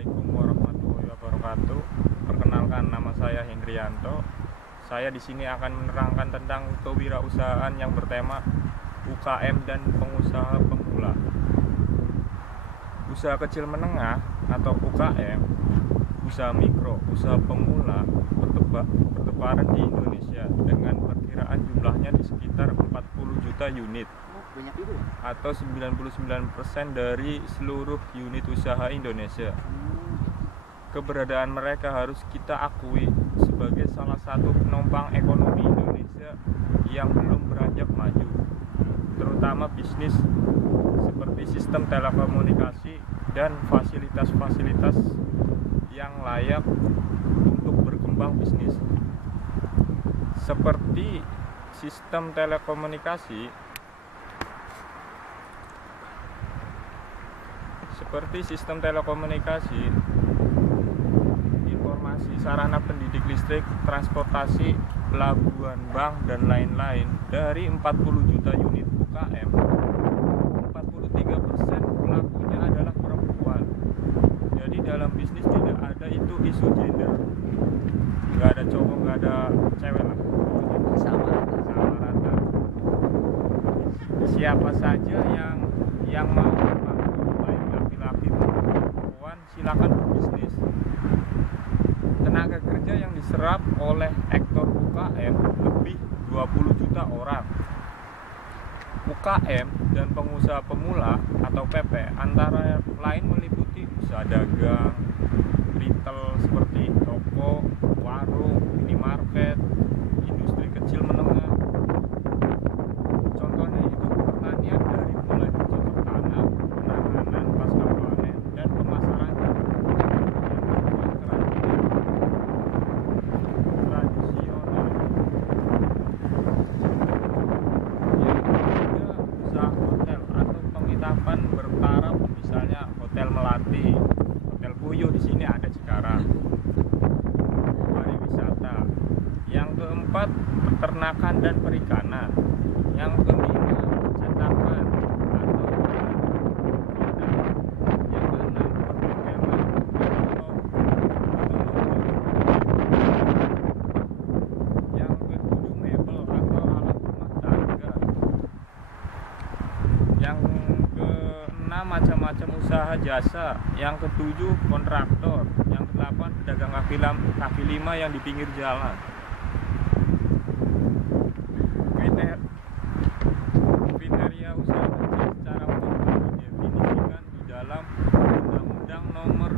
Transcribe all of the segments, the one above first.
Assalamualaikum warahmatullahi wabarakatuh. Perkenalkan, nama saya Hendrianto. Saya di sini akan menerangkan tentang kewirausahaan yang bertema UKM dan pengusaha pemula. Usaha kecil menengah atau UKM, usaha mikro, usaha pemula bertebaran di Indonesia dengan perkiraan jumlahnya di sekitar 40 juta unit. Banyak itu ya? Atau 99% dari seluruh unit usaha Indonesia. Keberadaan mereka harus kita akui sebagai salah satu penopang ekonomi Indonesia yang belum beranjak maju, terutama bisnis seperti sistem telekomunikasi dan fasilitas-fasilitas yang layak untuk berkembang bisnis. Seperti sistem telekomunikasi, informasi, sarana pendidik listrik, transportasi, pelabuhan, bank, dan lain-lain. Dari 40 juta unit UKM, 43% pelakunya adalah perempuan. Jadi dalam bisnis tidak ada itu isu gender, nggak ada cowok, nggak ada cewek lah, Sama rata. Siapa saja yang mau baik laki-laki maupun perempuan silakan berbisnis. Tenaga kerja yang diserap oleh ektor UKM lebih 20 juta orang. UKM dan pengusaha pemula atau PP antara lain meliputi usaha dagang, retail seperti toko, warung, minimarket, industri kecil menengah. Contohnya itu pertanian dari mulai bercocok tanam, penanganan pasca panen, dan pemasarannya. Tradisional. Yang ketiga, usaha hotel atau penginapan bertaraf, misalnya Hotel Melati, Hotel Puyuh di sini ada Cikarang. Pariwisata. Yang keempat, peternakan dan perikanan. Yang kelima, cetakan atau yang keenam, perkebunan yang ketujuh, mebel atau alat rumah tangga. Yang keenam, macam-macam usaha jasa. Yang ketujuh, kontraktor. Yang kedelapan, pedagang kaki lima yang di pinggir jalan. Kriteria usaha kecil secara formal didefinisikan di dalam Undang-Undang Nomor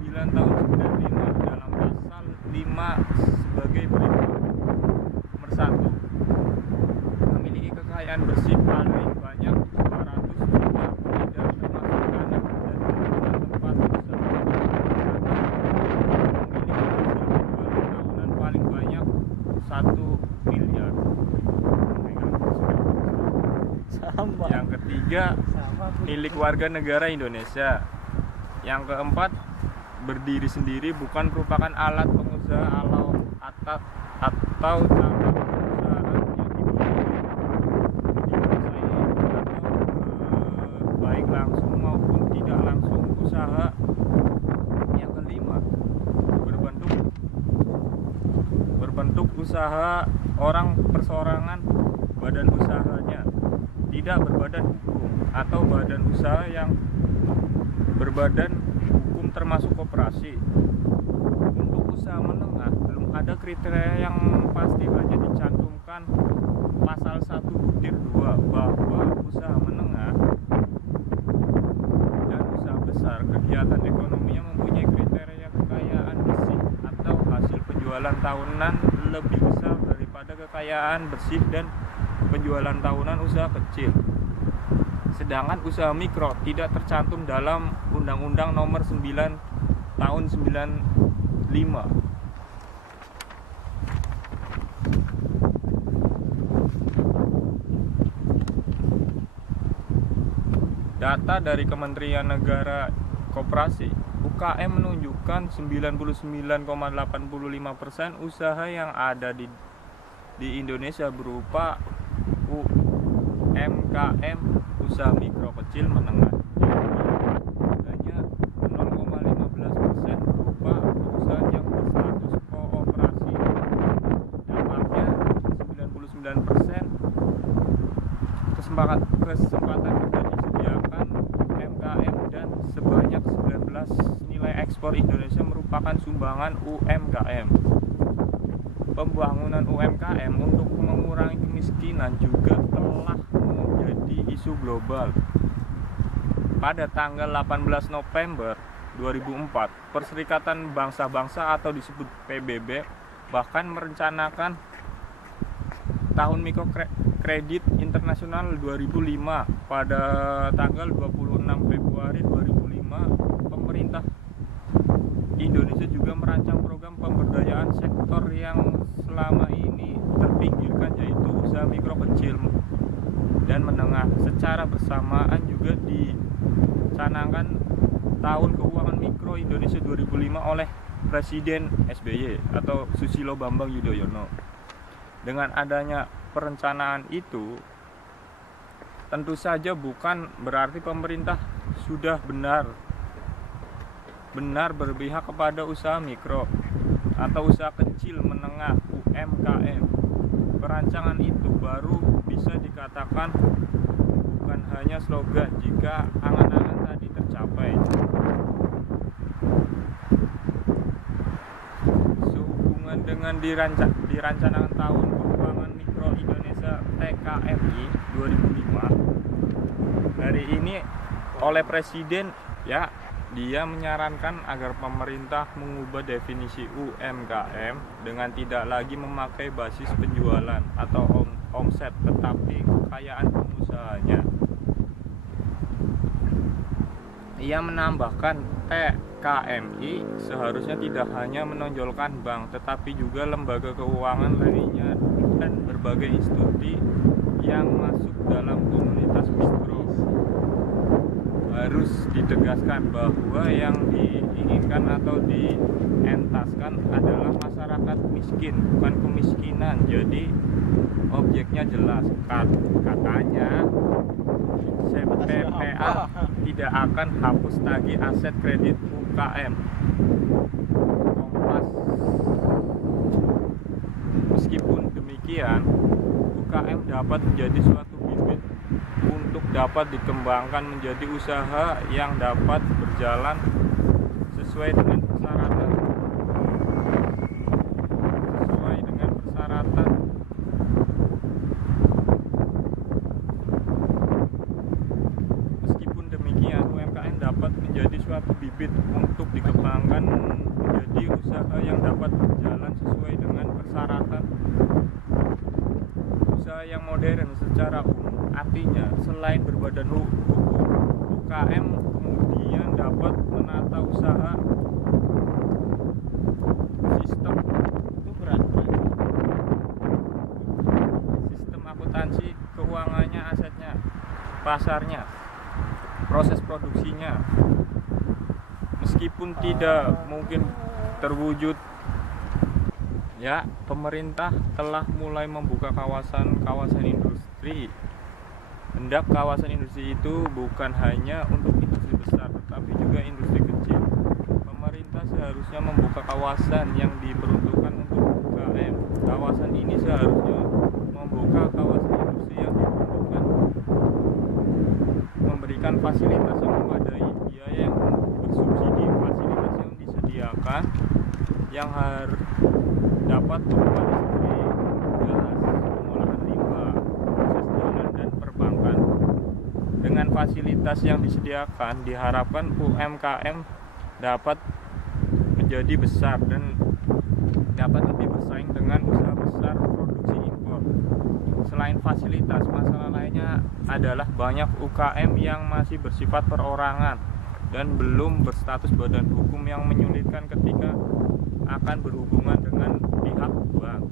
9 Tahun 95 dalam pasal 5 sebagai berikut. Nomor 1. Memiliki kekayaan bersih paling banyak 200 juta, tidak termasuk tanah dan bangunan tempat usaha, memiliki hasil penjualan tahunan paling banyak 1 miliar. Sama. Yang ketiga, milik warga negara Indonesia. Yang keempat, berdiri sendiri, bukan merupakan alat pengusaha atau cabang perusahaan yang dikuasai atau baik langsung maupun tidak langsung usaha. Yang kelima, berbentuk usaha orang persorangan, badan usahanya tidak berbadan hukum atau badan usaha yang berbadan hukum termasuk koperasi. Untuk usaha menengah belum ada kriteria yang pasti, hanya dicantumkan pasal 1/2 bahwa usaha menengah dan usaha besar kegiatan ekonominya mempunyai kriteria kekayaan bersih atau hasil penjualan tahunan lebih besar daripada kekayaan bersih dan penjualan tahunan usaha kecil. Sedangkan usaha mikro tidak tercantum dalam Undang-Undang Nomor 9 Tahun 95. Data dari Kementerian Negara Koperasi, UKM menunjukkan 99,85% usaha yang ada di Indonesia berupa UMKM, usaha mikro kecil menengah. Jadi hanya 0,15% kesempatan kerja disediakan UMKM dan sebanyak 19 nilai ekspor Indonesia merupakan sumbangan UMKM. Pembangunan UMKM untuk mengurangi kemiskinan juga telah menjadi isu global. Pada tanggal 18 November 2004, Perserikatan Bangsa-Bangsa atau disebut PBB bahkan merencanakan Tahun Mikrokredit Internasional 2005. Pada tanggal 26 Februari 2005, pemerintah Indonesia juga merancang program pemberdayaan sektor yang selama ini terpinggirkan, yaitu usaha mikro, kecil, dan menengah. Secara bersamaan juga dicanangkan Tahun Keuangan Mikro Indonesia 2005 oleh Presiden SBY atau Susilo Bambang Yudhoyono. Dengan adanya perencanaan itu, tentu saja bukan berarti pemerintah sudah benar berpihak kepada usaha mikro atau usaha kecil menengah UMKM. Perancangan itu baru bisa dikatakan bukan hanya slogan jika angan-angan tadi tercapai. Sehubungan dengan dirancangkan Tahun Keuangan Mikro Indonesia TKMI 2005, hari ini oleh Presiden, ya, dia menyarankan agar pemerintah mengubah definisi UMKM dengan tidak lagi memakai basis penjualan atau omset, tetapi kekayaan pengusahanya. Ia menambahkan TKMI seharusnya tidak hanya menonjolkan bank, tetapi juga lembaga keuangan lainnya dan berbagai institusi yang masuk dalam komunitas mikro. Harus ditegaskan bahwa yang diinginkan atau dientaskan adalah masyarakat miskin, bukan kemiskinan. Jadi objeknya jelas, katanya CPPA tidak akan hapus tagih aset kredit UKM. Kompas. Meskipun demikian, UKM dapat menjadi suatu bibit untuk dapat dikembangkan menjadi usaha yang dapat berjalan sesuai dengan persyaratan Meskipun demikian, UMKM dapat menjadi suatu bibit untuk dikembangkan menjadi usaha yang dapat berjalan sesuai dengan persyaratan usaha yang modern secara umum. Artinya, selain berbadan hukum, UKM kemudian dapat menata usaha sistem akuntansi, keuangannya, asetnya, pasarnya, proses produksinya. Meskipun tidak mungkin terwujud, ya, pemerintah telah mulai membuka kawasan industri. Hendak kawasan industri itu bukan hanya untuk industri besar, tetapi juga industri kecil. Pemerintah seharusnya membuka kawasan yang diperuntukkan untuk UKM. Kawasan ini seharusnya membuka kawasan industri yang diperuntukkan, memberikan fasilitas yang memadai, biaya yang bersubsidi, fasilitas yang disediakan yang harus dapat berupa listrik, gas, pengolahan limbah, proses jalan, dan perbankan. Dengan fasilitas yang disediakan, diharapkan UMKM dapat menjadi besar dan dapat lebih bersaing dengan usaha besar produksi impor. Selain fasilitas, masalah lainnya adalah banyak UKM yang masih bersifat perorangan dan belum berstatus badan hukum yang menyulitkan ketika akan berhubungan dengan pihak bank.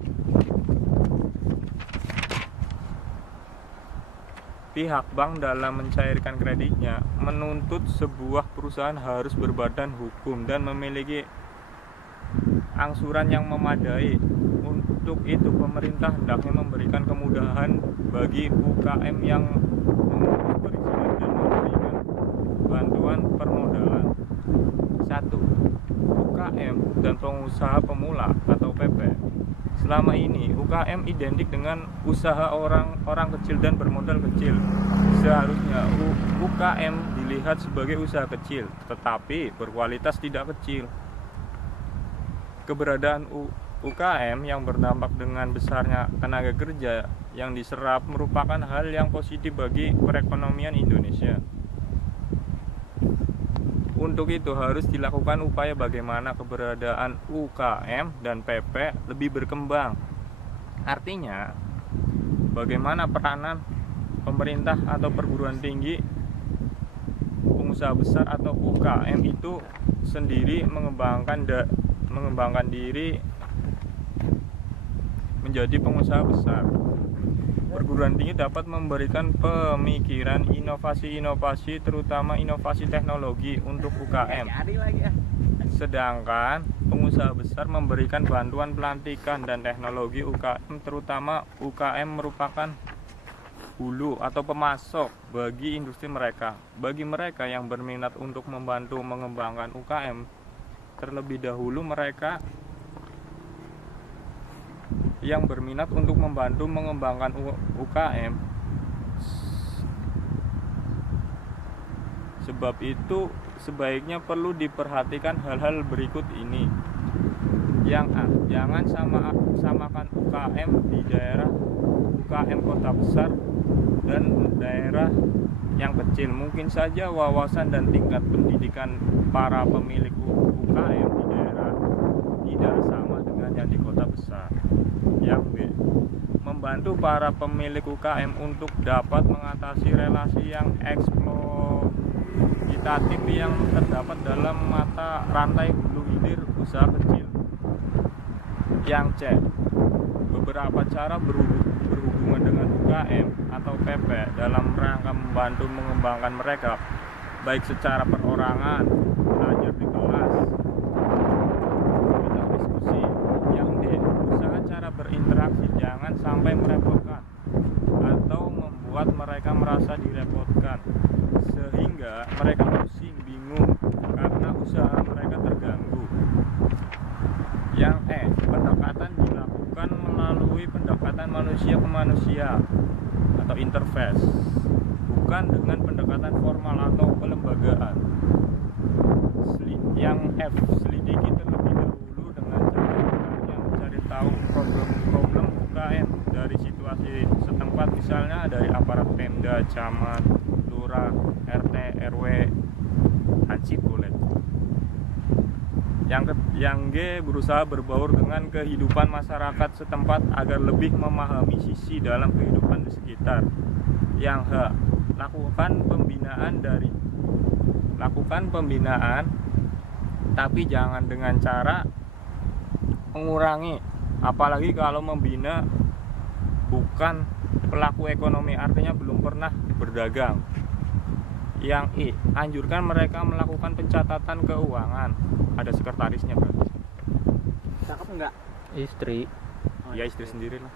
Pihak bank dalam mencairkan kreditnya menuntut sebuah perusahaan harus berbadan hukum dan memiliki angsuran yang memadai. Untuk itu, pemerintah hendaknya memberikan kemudahan bagi UKM yang mengurus perizinan dan memberikan bantuan permodalan. 1. UKM dan pengusaha pemula atau PP Selama ini UKM identik dengan usaha orang kecil dan bermodal kecil. Seharusnya UKM dilihat sebagai usaha kecil, tetapi berkualitas tidak kecil. Keberadaan UKM yang berdampak dengan besarnya tenaga kerja yang diserap merupakan hal yang positif bagi perekonomian Indonesia. Untuk itu harus dilakukan upaya bagaimana keberadaan UKM dan PP lebih berkembang. Artinya, bagaimana peranan pemerintah atau perguruan tinggi, pengusaha besar atau UKM itu sendiri mengembangkan diri menjadi pengusaha besar. Perguruan tinggi dapat memberikan pemikiran inovasi-inovasi, terutama inovasi teknologi untuk UKM. Sedangkan pengusaha besar memberikan bantuan pelantikan dan teknologi UKM, terutama UKM merupakan hulu atau pemasok bagi industri mereka. Bagi mereka yang berminat untuk membantu mengembangkan UKM, terlebih dahulu mereka yang berminat untuk membantu mengembangkan UKM. Sebab itu sebaiknya perlu diperhatikan hal-hal berikut ini. Yang A, jangan samakan UKM di daerah UKM kota besar dan daerah yang kecil. Mungkin saja wawasan dan tingkat pendidikan para pemilik UKM di daerah tidak sama dengan yang di kota besar. Yang B, membantu para pemilik UKM untuk dapat mengatasi relasi yang eksploitatif yang terdapat dalam mata rantai hulu hilir usaha kecil. Yang C, beberapa cara berhubungan dengan UKM atau PP dalam rangka membantu mengembangkan mereka, baik secara perorangan, belajar di kelas, atau diskusi. Yang D, usaha cara berinteraksi jangan sampai merepotkan atau membuat mereka merasa direpotkan sehingga mereka pusing, bingung karena usaha mereka terganggu. Yang E, pendekatan dilakukan melalui pendekatan manusia ke manusia atau interface, bukan dengan pendekatan formal atau kelembagaan. Yang F, selidiki terlebih dahulu dengan cara bertanya, mencari tahu problem UKM dari situasi setempat, misalnya dari aparat Pemda, camat, lurah, RT, RW, hansip boleh. Yang G, berusaha berbaur dengan kehidupan masyarakat setempat agar lebih memahami sisi dalam kehidupan di sekitar. Yang H, lakukan pembinaan tapi jangan dengan cara mengurangi, apalagi kalau membina bukan pelaku ekonomi, artinya belum pernah berdagang. Yang I, anjurkan mereka melakukan pencatatan keuangan. Ada sekretarisnya berarti. Cakep enggak? Istri. Ya istri sendiri lah.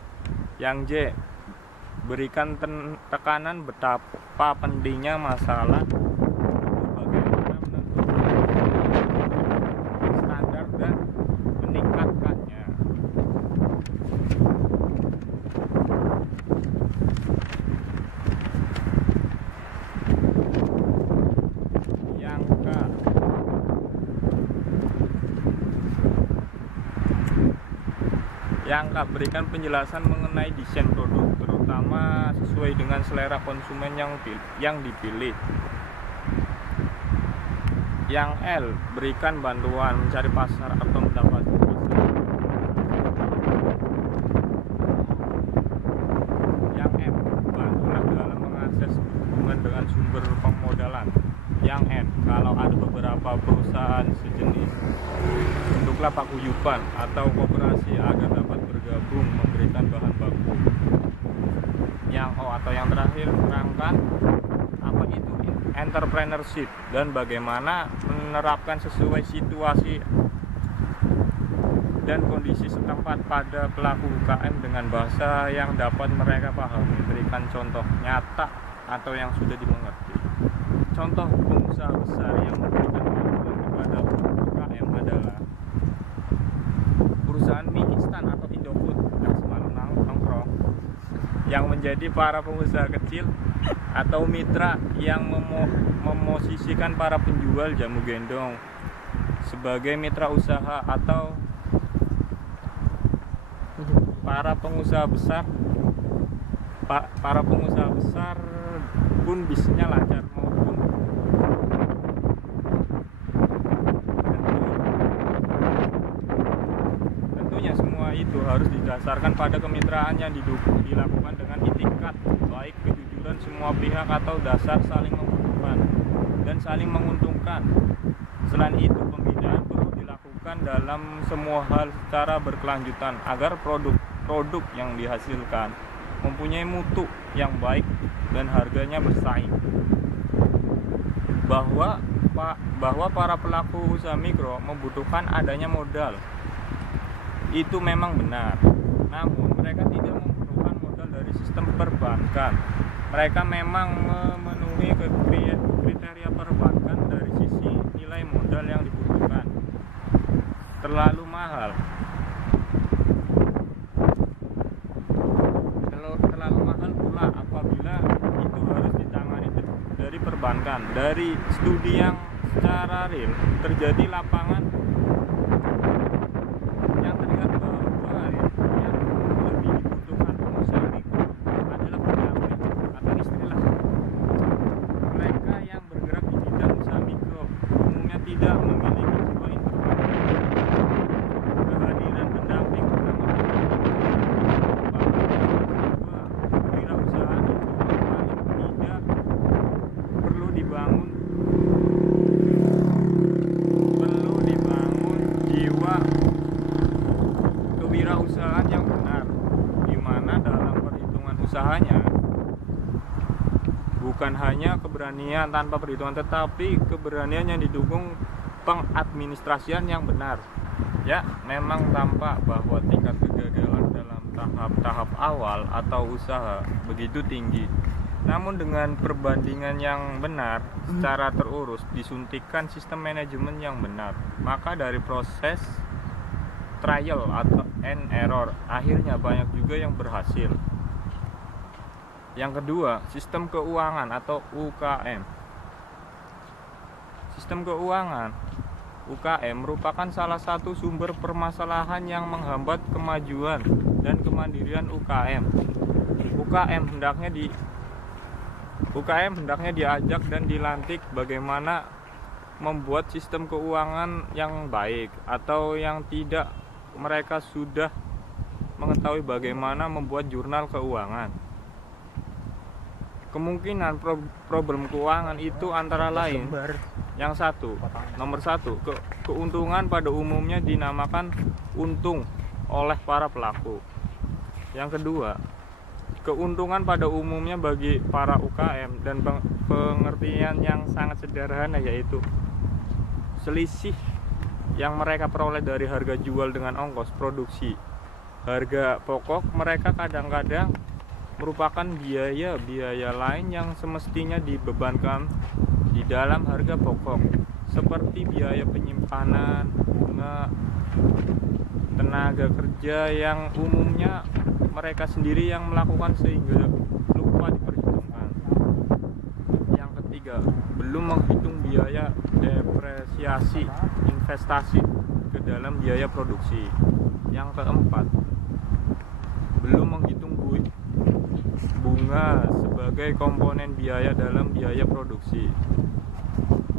Yang J, berikan tekanan betapa pentingnya masalah bagaimana menentukan standar dan meningkatkannya. Yang K, berikan penjelasan mengenai desain produk, terutama sesuai dengan selera konsumen yang dipilih. Yang L, berikan bantuan mencari pasar atau mendapat pasar. Yang M, bantulah dalam mengakses hubungan dengan sumber pemodalan. Yang N, kalau ada beberapa perusahaan sejenis, bentuklah paguyuban atau koperasi agar dapat bergabung memberikan bahan baku. Yang O atau yang terakhir, terangkan apa itu entrepreneurship dan bagaimana menerapkan sesuai situasi dan kondisi setempat pada pelaku UKM dengan bahasa yang dapat mereka pahami. Berikan contoh nyata atau yang sudah dimengerti. Contoh pengusaha besar yang memberikan bantuan kepada UKM adalah perusahaan mie instan atau Indofood nongkrong yang menjadi para pengusaha kecil atau mitra yang memosisikan para penjual jamu gendong sebagai mitra usaha, atau para pengusaha besar pun bisnisnya lancar, maupun tentunya semua itu harus didasarkan pada kemitraan yang dilakukan dengan itikat baik, kejujuran semua pihak, atau dasar saling membutuhkan dan saling menguntungkan. Selain itu, pembinaan perlu dilakukan dalam semua hal secara berkelanjutan agar produk yang dihasilkan mempunyai mutu yang baik dan harganya bersaing. Bahwa para pelaku usaha mikro membutuhkan adanya modal, itu memang benar. Namun mereka tidak membutuhkan modal dari sistem perbankan. Mereka memang memenuhi kriteria perbankan dari sisi nilai modal yang dibutuhkan. Terlalu mahal. Terlalu mahal pula apabila itu harus ditangani dari perbankan. Dari studi yang secara real terjadi lapangan yang terlihat bahwa yang lebih dibutuhkan pengusaha mikro adalah pendamping atau istilah mereka yang bergerak di bidang usaha mikro umumnya tidak memiliki jiwa entrepreneur. Kehadiran pendamping pertama kewirausahaan itu paling tidak perlu dibangun jiwa kewirausahaan yang benar, di mana dalam perhitungan usahanya bukan hanya keberanian tanpa perhitungan, tetapi keberanian yang didukung pengadministrasian yang benar. Ya, memang tampak bahwa tingkat kegagalan dalam tahap awal atau usaha begitu tinggi. Namun dengan perbandingan yang benar, secara terurus, disuntikkan sistem manajemen yang benar, maka dari proses trial atau and error, akhirnya banyak juga yang berhasil. Yang kedua, sistem keuangan atau UKM. Sistem keuangan UKM merupakan salah satu sumber permasalahan yang menghambat kemajuan dan kemandirian UKM. UKM hendaknya diajak dan dilantik bagaimana membuat sistem keuangan yang baik, atau yang tidak, mereka sudah mengetahui bagaimana membuat jurnal keuangan. Kemungkinan problem keuangan itu antara lain, nomor satu, keuntungan pada umumnya dinamakan untung oleh para pelaku. Yang kedua, keuntungan pada umumnya bagi para UKM dan pengertian yang sangat sederhana, yaitu selisih yang mereka peroleh dari harga jual dengan ongkos produksi. Harga pokok mereka kadang-kadang merupakan biaya lain yang semestinya dibebankan di dalam harga pokok, seperti biaya penyimpanan, bunga, tenaga kerja yang umumnya mereka sendiri yang melakukan sehingga lupa diperhitungkan. Yang ketiga, belum menghitung biaya depresiasi investasi ke dalam biaya produksi. Yang keempat, belum menghitung bunga sebagai komponen biaya dalam biaya produksi.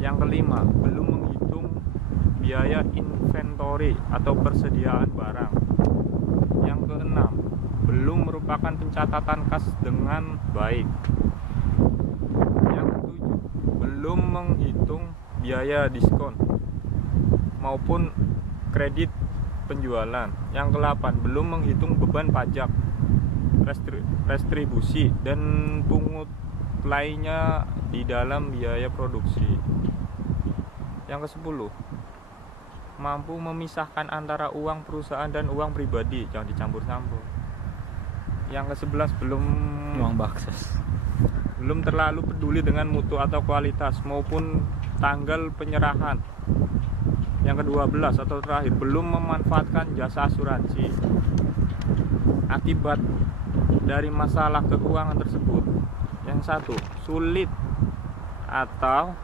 Yang kelima, belum menghitung biaya inventory atau persediaan barang. Yang keenam, belum merupakan pencatatan kas dengan baik. Yang ketujuh, belum menghitung biaya diskon maupun kredit penjualan. Yang ke-8, belum menghitung beban pajak, restribusi, dan pungut lainnya di dalam biaya produksi. Yang ke-10, mampu memisahkan antara uang perusahaan dan uang pribadi, jangan dicampur-campur. Yang ke-11, uang baksos, belum terlalu peduli dengan mutu atau kualitas maupun tanggal penyerahan. Yang ke-12 atau terakhir, belum memanfaatkan jasa asuransi. Akibat dari masalah keuangan tersebut, yang satu, sulit atau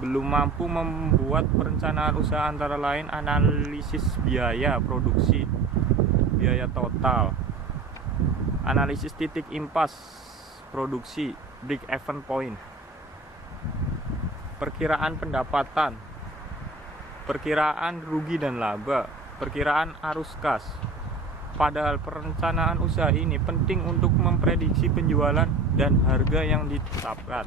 belum mampu membuat perencanaan usaha, antara lain analisis biaya produksi, biaya total, analisis titik impas produksi, break even point, perkiraan pendapatan, perkiraan rugi dan laba, perkiraan arus kas. Padahal perencanaan usaha ini penting untuk memprediksi penjualan dan harga yang ditetapkan.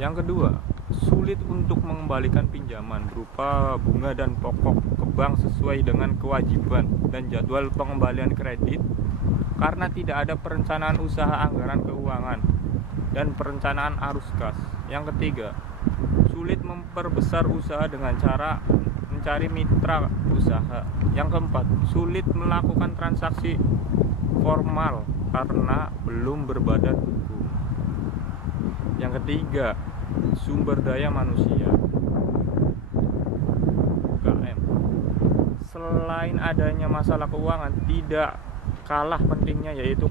Yang kedua, sulit untuk mengembalikan pinjaman berupa bunga dan pokok ke bank sesuai dengan kewajiban dan jadwal pengembalian kredit karena tidak ada perencanaan usaha, anggaran keuangan, dan perencanaan arus kas. Yang ketiga, sulit memperbesar usaha dengan cara mencari mitra usaha. Yang keempat, sulit melakukan transaksi formal karena belum berbadan hukum. Yang ketiga, sumber daya manusia UKM. Selain adanya masalah keuangan, tidak kalah pentingnya yaitu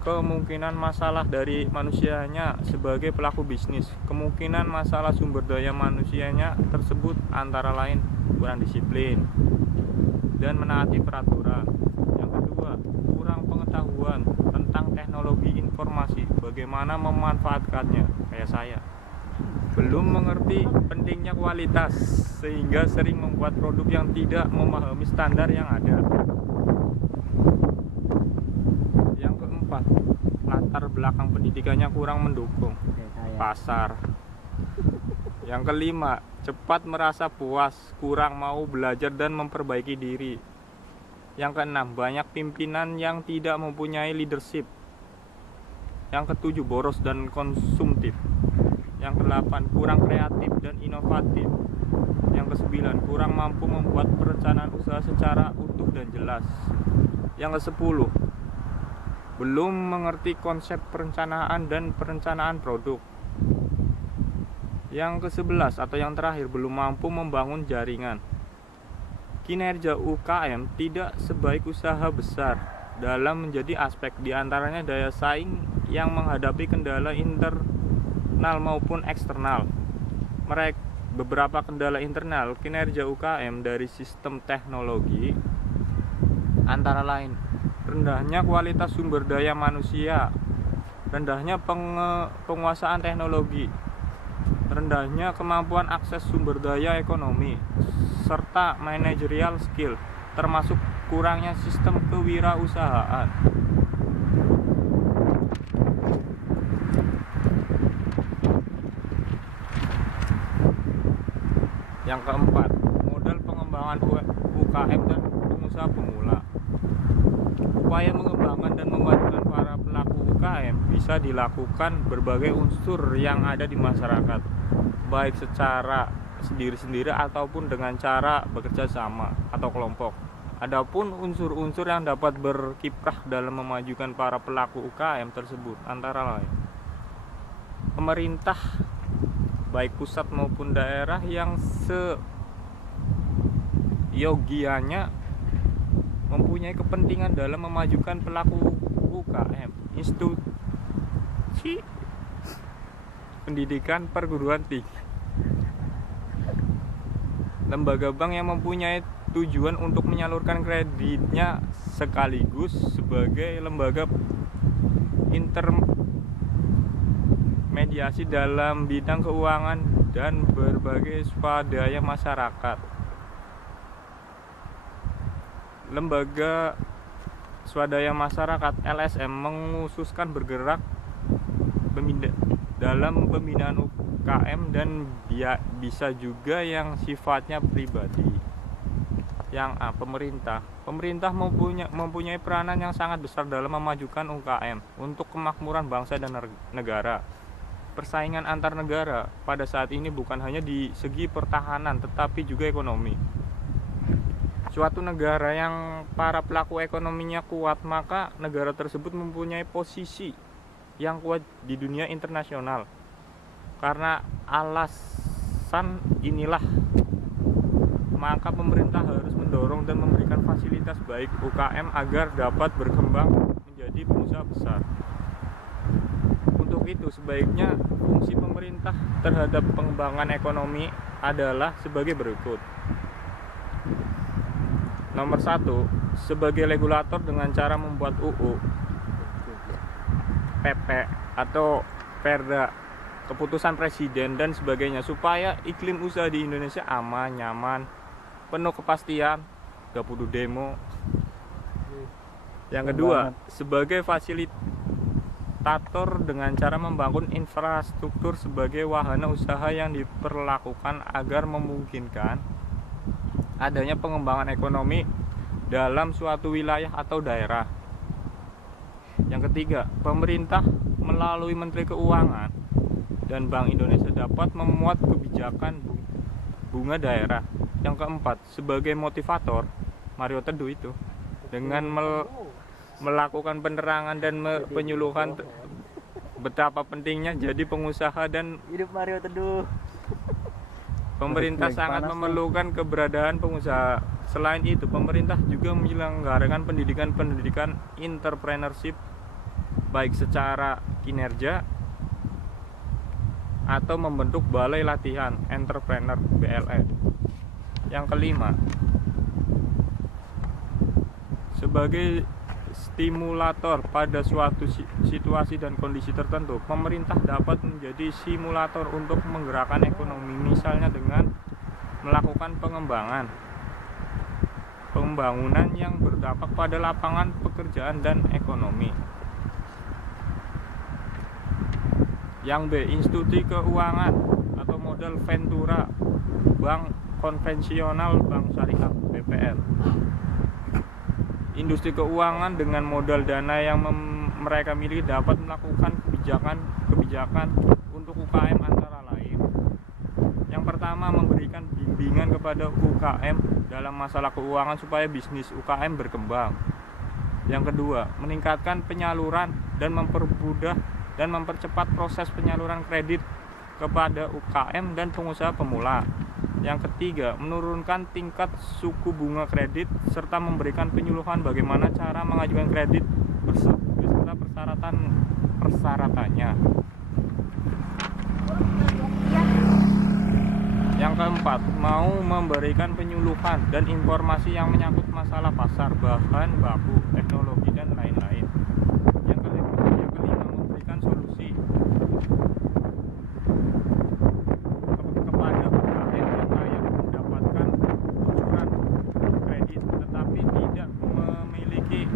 kemungkinan masalah dari manusianya sebagai pelaku bisnis. Kemungkinan masalah sumber daya manusianya tersebut antara lain kurang disiplin dan menaati peraturan. Yang kedua, kurang pengetahuan tentang teknologi informasi, bagaimana memanfaatkannya, kayak saya. Belum mengerti pentingnya kualitas sehingga sering membuat produk yang tidak memahami standar yang ada. Yang keempat, latar belakang pendidikannya kurang mendukung pasar. Yang kelima, cepat merasa puas, kurang mau belajar dan memperbaiki diri. Yang keenam, banyak pimpinan yang tidak mempunyai leadership. Yang ketujuh, boros dan konsumtif. Yang kedelapan, kurang kreatif dan inovatif. Yang kesembilan, kurang mampu membuat perencanaan usaha secara utuh dan jelas. Yang kesepuluh, belum mengerti konsep perencanaan dan perencanaan produk. Yang ke-11 atau yang terakhir, belum mampu membangun jaringan. Kinerja UKM tidak sebaik usaha besar dalam menjadi aspek, diantaranya daya saing yang menghadapi kendala internal maupun eksternal. Beberapa kendala internal kinerja UKM dari sistem teknologi antara lain rendahnya kualitas sumber daya manusia, rendahnya penguasaan teknologi, rendahnya kemampuan akses sumber daya ekonomi, serta managerial skill, termasuk kurangnya sistem kewirausahaan. Yang keempat, modal pengembangan UKM dan pengusaha pemula. Upaya mengembangkan dan memajukan para pelaku UKM bisa dilakukan berbagai unsur yang ada di masyarakat, baik secara sendiri-sendiri ataupun dengan cara bekerja sama atau kelompok. Adapun unsur-unsur yang dapat berkiprah dalam memajukan para pelaku UKM tersebut antara lain pemerintah baik pusat maupun daerah yang seyogianya mempunyai kepentingan dalam memajukan pelaku UKM, institusi pendidikan perguruan tinggi, lembaga bank yang mempunyai tujuan untuk menyalurkan kreditnya sekaligus sebagai lembaga intermediasi dalam bidang keuangan dan berbagai swadaya masyarakat. Lembaga swadaya masyarakat LSM mengususkan bergerak dalam pembinaan UKM dan bisa juga yang sifatnya pribadi. Yang A, pemerintah mempunyai peranan yang sangat besar dalam memajukan UKM untuk kemakmuran bangsa dan negara. Persaingan antar negara pada saat ini bukan hanya di segi pertahanan tetapi juga ekonomi. Suatu negara yang para pelaku ekonominya kuat, maka negara tersebut mempunyai posisi yang kuat di dunia internasional. Karena alasan alasan inilah maka pemerintah harus mendorong dan memberikan fasilitas baik UKM agar dapat berkembang menjadi pengusaha besar. Untuk itu sebaiknya fungsi pemerintah terhadap pengembangan ekonomi adalah sebagai berikut. Nomor 1, sebagai regulator dengan cara membuat UU, PP atau Perda, keputusan presiden dan sebagainya supaya iklim usaha di Indonesia aman, nyaman, penuh kepastian, gak perlu demo. Yang kedua, sebagai fasilitator dengan cara membangun infrastruktur sebagai wahana usaha yang diperlakukan agar memungkinkan adanya pengembangan ekonomi dalam suatu wilayah atau daerah. Yang ketiga, pemerintah melalui Menteri Keuangan dan Bank Indonesia dapat memuat kebijakan bunga daerah. Yang keempat, sebagai motivator, Mario Teduh itu dengan melakukan penerangan dan penyuluhan betapa pentingnya jadi pengusaha dan hidup Mario Teduh. Pemerintah sangat memerlukan keberadaan pengusaha. Selain itu, pemerintah juga menyelenggarakan pendidikan entrepreneurship baik secara kinerja atau membentuk balai latihan entrepreneur BLE. Yang kelima, sebagai stimulator pada suatu situasi dan kondisi tertentu, pemerintah dapat menjadi simulator untuk menggerakkan ekonomi, misalnya dengan melakukan pembangunan yang berdampak pada lapangan pekerjaan dan ekonomi. Yang B, institusi keuangan atau modal ventura, bank konvensional, bank syariah, BPR. Industri keuangan dengan modal dana yang mereka miliki dapat melakukan kebijakan untuk UKM antara lain. Yang pertama, memberikan bimbingan kepada UKM dalam masalah keuangan supaya bisnis UKM berkembang. Yang kedua, meningkatkan penyaluran dan mempermudah dan mempercepat proses penyaluran kredit kepada UKM dan pengusaha pemula. Yang ketiga, menurunkan tingkat suku bunga kredit serta memberikan penyuluhan bagaimana cara mengajukan kredit beserta persyaratannya. Yang keempat, mau memberikan penyuluhan dan informasi yang menyangkut masalah pasar, bahan baku, teknologi dan lain-lain. Yang kelima, memberikan solusi kepada UKM yang layak mendapatkan kucuran kredit tetapi tidak memiliki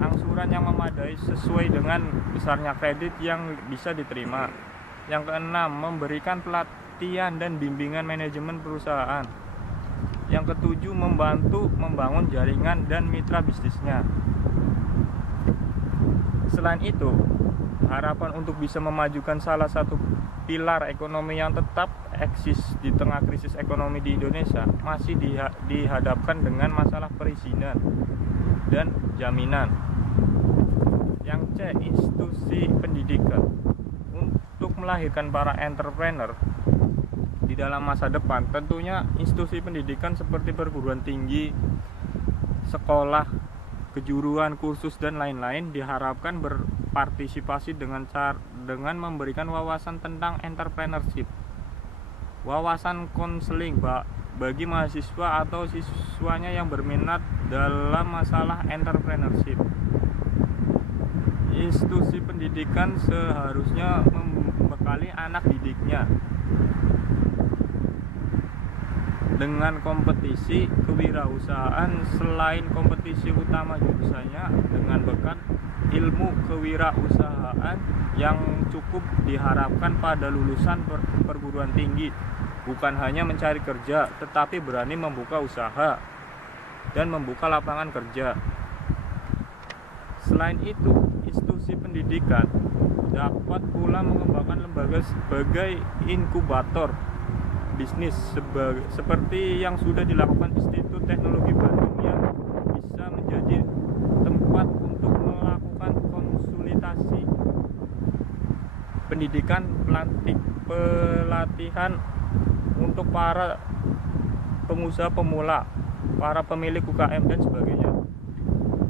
angsuran yang memadai sesuai dengan besarnya kredit yang bisa diterima. Yang keenam, memberikan pelatihan dan bimbingan manajemen perusahaan. Yang ketujuh, membantu membangun jaringan dan mitra bisnisnya. Selain itu, harapan untuk bisa memajukan salah satu pilar ekonomi yang tetap eksis di tengah krisis ekonomi di Indonesia masih dihadapkan dengan masalah perizinan dan jaminan. Yang C, institusi pendidikan untuk melahirkan para entrepreneur di dalam masa depan. Tentunya institusi pendidikan seperti perguruan tinggi, sekolah, kejuruan, kursus dan lain-lain diharapkan berpartisipasi dengan memberikan wawasan tentang entrepreneurship, wawasan konseling bagi mahasiswa atau siswanya yang berminat dalam masalah entrepreneurship. Institusi pendidikan seharusnya membekali anak didiknya dengan kompetisi kewirausahaan selain kompetisi utama jurusannya dengan bekal ilmu kewirausahaan yang cukup diharapkan pada lulusan perguruan tinggi, bukan hanya mencari kerja tetapi berani membuka usaha dan membuka lapangan kerja. Selain itu, institusi pendidikan dapat pula mengembangkan lembaga sebagai inkubator bisnis seperti yang sudah dilakukan Institut Teknologi Bandung yang bisa menjadi tempat untuk melakukan konsultasi pendidikan, pelatihan untuk para pengusaha pemula, para pemilik UKM dan sebagainya.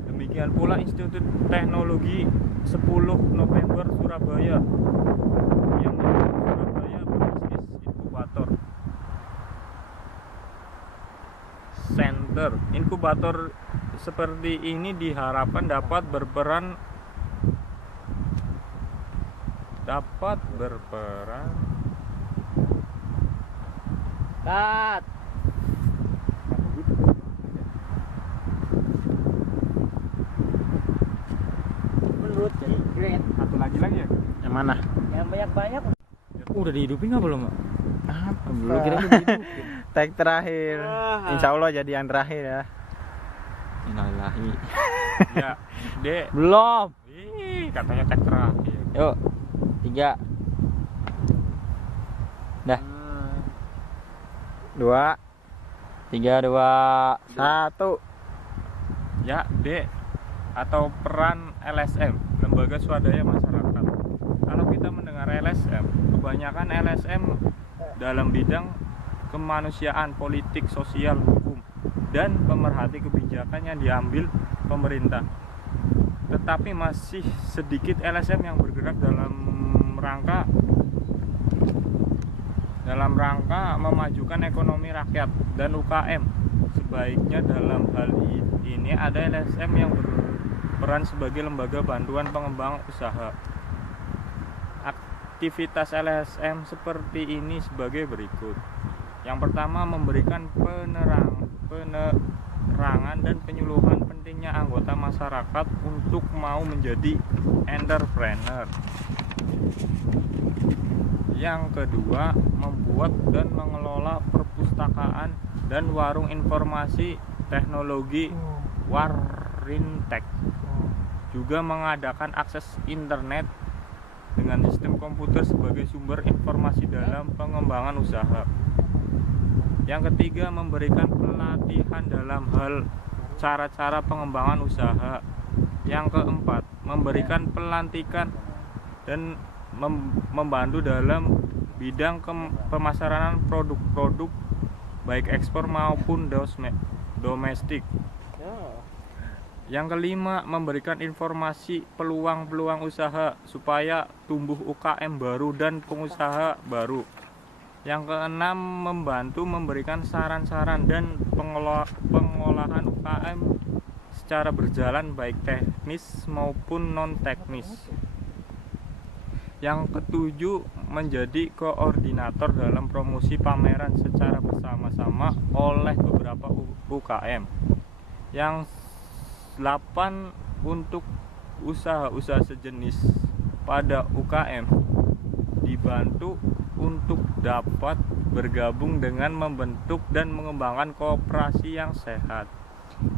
Demikian pula Institut Teknologi 10 November Surabaya yang Surabaya Business Inkubator Center. Inkubator seperti ini diharapkan dapat berperan Cut. Menurut Grant, Satu lagi ya. Yang mana? yang banyak-banyak Udah dihidupin nggak belum, Mak? apa? Belum, kira udah dihidupin. Tag terakhir. Insya Allah jadi yang terakhir ya. Innalillahi. Ya, Dek. Belum. Ih, katanya tag terakhir. Yuk. 3. Dah. 2, 3, 2. 1. Ya, Dek. Atau peran LSM, lembaga swadaya masyarakat. Kalau kita mendengar LSM, kebanyakan LSM dalam bidang kemanusiaan, politik, sosial, hukum, dan pemerhati kebijakan yang diambil pemerintah. Tetapi masih sedikit LSM yang bergerak dalam rangka memajukan ekonomi rakyat dan UKM. Sebaiknya dalam hal ini ada LSM yang berperan sebagai lembaga bantuan pengembang usaha. Aktivitas LSM seperti ini sebagai berikut. Yang pertama, memberikan penerangan dan penyuluhan pentingnya anggota masyarakat untuk mau menjadi entrepreneur. Yang kedua, membuat dan mengelola perpustakaan dan warung informasi teknologi Warintek. Juga mengadakan akses internet dengan sistem komputer sebagai sumber informasi dalam pengembangan usaha. Yang ketiga, memberikan pelatihan dalam hal cara-cara pengembangan usaha. Yang keempat, memberikan pelantikan dan membantu dalam bidang pemasaran produk-produk baik ekspor maupun domestik. Yang kelima, memberikan informasi peluang-peluang usaha supaya tumbuh UKM baru dan pengusaha baru. Yang keenam, membantu memberikan saran-saran dan pengolahan UKM secara berjalan baik teknis maupun non-teknis. Yang ketujuh, menjadi koordinator dalam promosi pameran secara bersama-sama oleh beberapa UKM. Yang 8, untuk usaha-usaha sejenis pada UKM dibantu untuk dapat bergabung dengan membentuk dan mengembangkan koperasi yang sehat.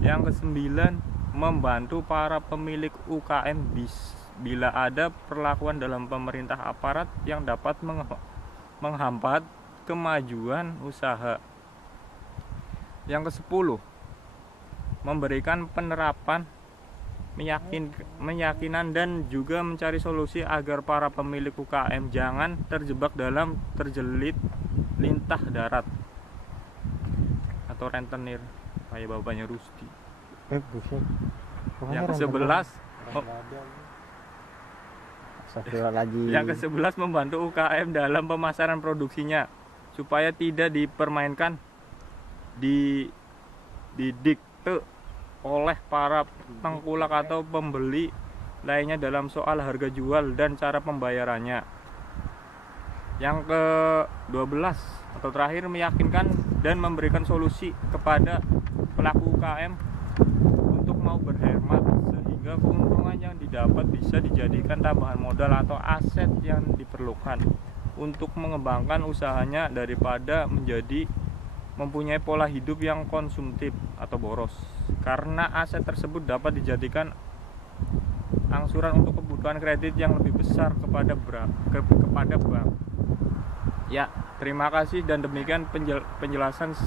Yang kesembilan, membantu para pemilik UKM bila ada perlakuan dalam pemerintah aparat yang dapat menghambat kemajuan usaha. Yang ke-10, memberikan penerapan meyakinan dan juga mencari solusi agar para pemilik UKM jangan terjebak dalam terjelit lintah darat atau rentenir kayak bapaknya Rusdi. Yang ke-11, yang ke-11 membantu UKM dalam pemasaran produksinya supaya tidak dipermainkan didikte oleh para tengkulak atau pembeli lainnya dalam soal harga jual dan cara pembayarannya. Yang ke-12 atau terakhir, meyakinkan dan memberikan solusi kepada pelaku UKM untuk mau berhemat sehingga keuntungan yang didapat bisa dijadikan tambahan modal atau aset yang diperlukan untuk mengembangkan usahanya daripada mempunyai pola hidup yang konsumtif atau boros, karena aset tersebut dapat dijadikan angsuran untuk kebutuhan kredit yang lebih besar kepada bank. Ya, terima kasih dan demikian penjelasan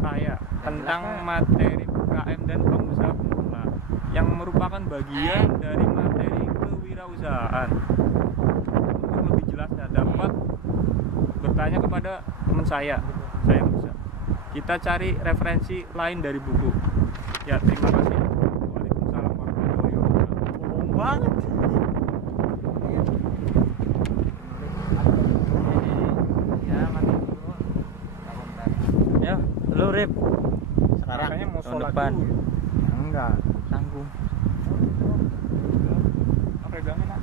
saya tentang materi UKM dan pengusaha pemula yang merupakan bagian dari materi kewirausahaan. Untuk lebih jelasnya dapat tanya kepada teman saya yang bisa. Kita cari referensi lain dari buku. Ya, terima kasih. Waalaikumsalam warahmatullahi wabarakatuh. Bohong banget. Ya, mati dulu. Ya, lu Rip. Sekarang Makanya mau tahun sholat depan. dulu. enggak. Tanggung. Oke, gangin nak.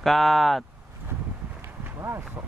Cut. Wah, sok